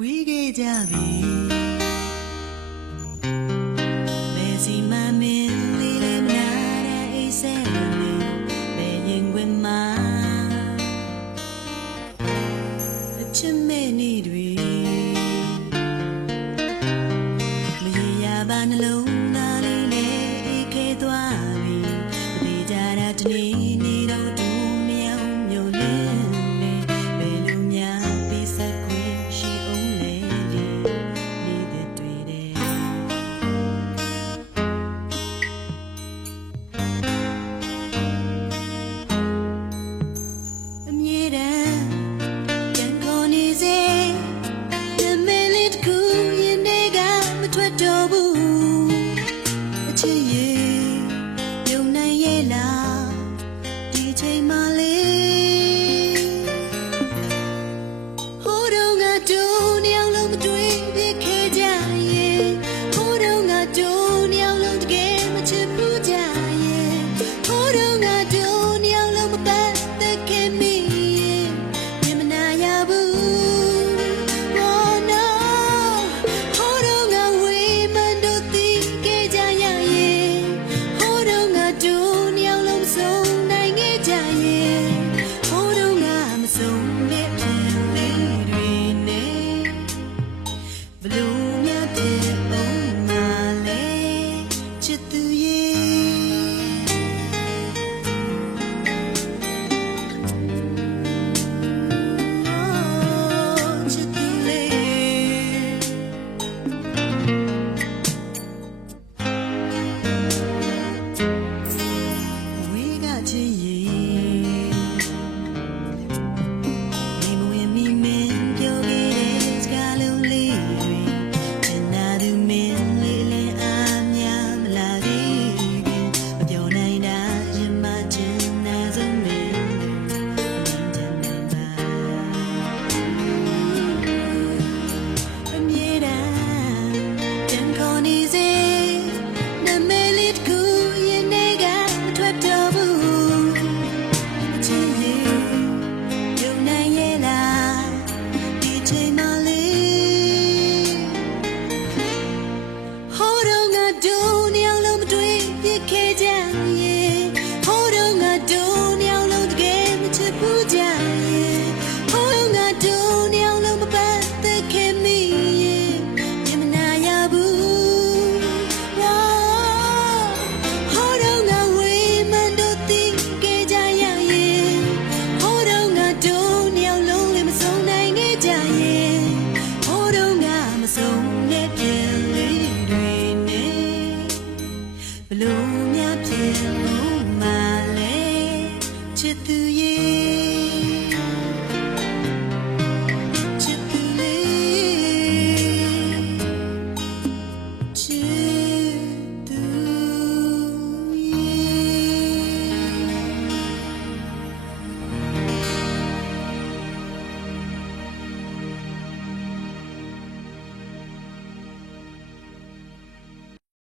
ဝေးခဲ့ကြပြီဘယ်စီမမင်းလေးလည်းမနာတဲ့အိစဲလေးဘယ်ရင်ခွင်မှာအချစ်မဲ့နေတွေမရေရပါနှလုံးသားလေးနဲ့အိတ်ခဲသွားပြီမသေးကြတာတနေ့နေ့တော့တူမရောက်မျိုးလင်းနေဘယ်လိုများပြီးစက်ခွင့်ရှိအောင်လဲနေတဲ့တွေ့တယ်အမြဲတမ်းပြန်ခေါ်နေစေတမင်လေးတစ်ခုရင်ထဲကမထွက်တော့ဘူးအချစ်ရဲ့ပြုံနိုင်ရဲ့လားဒီချိန်မှလေးဟိုတော့ငါတို့နှစ်ယောက်လုံးမတွေ့ဖြစ်ခဲ့ကြရဲ့ဟိုတော့ငါတို့နှစ်ယောက်လုံးတကယ်မချစ်ဘူးကြရဲ့ဟိုတော့ငါတို့နှစ်ယောက်လုံးမပတ်သက်ခဲ့မိရဲ့မြင်မနာရဘူး Oh no ဟိုတော့ငါဝေးမှန်တို့သိခဲ့ကြရရဲ့ဟိုတော့ငါတို့နှစ်ယောက်လုံးမဆုံးနိုင်ခဲ့ကြရဲ့ဟိုတော့ငါမဆုံးတဲ့ပြန်လေးတွေနဲ့ဘလို့များဖြစ်အောင်မလဲချစ်သူရဲ့ချစ်သူလေးဝေးကချစ်ရဲ့နေမဝင်မိမင်းပြောခဲ့တဲ့စကားလုံးလေးတွေချင်နာသူမင်းလေးလည်းအားများမလာသေးဘူးမပြောနိုင်တာရင်မချင်နာဆုံးမင်းတွေမင်းတမ်းပါအမြဲတမ်းပြန်ခေါ်နေစေနာမည်လေးတစ်ခုရင်ထဲကမထွက်တော့ဘူးအချစ်ရဲ့ပြုံနိုင်ရဲ့လားဒီချိန်မှလေးဟိုတော့ငါတို့နှစ်ယောက်လုံးမတွေ့ဖြစ်ခဲ့ကြရဲ့ဟိုတော့ငါတို့နှစ်ယောက်လုံးတကယ်မချစ်ဘူးကြရဲ့ဟိုတော့ငါတို့နှစ်ယောက်လုံးမပတ်သက်ခဲ့မိရဲ့မြင်မနာရဘူး ဟိုတော့ငါဝေးမှန်တို့သိခဲ့ကြရရဲ့ဟိုတော့ငါတို့နှစ်ယောက်လုံးလည်းမဆုံးနိုင်ခဲ့ကြရဲ့ဟိုတော့ငါမဆုံးတဲ့ပြန်လေးတွေနဲ့ဘလို့များဖြစ်လို့မလဲချစ်သူရဲ့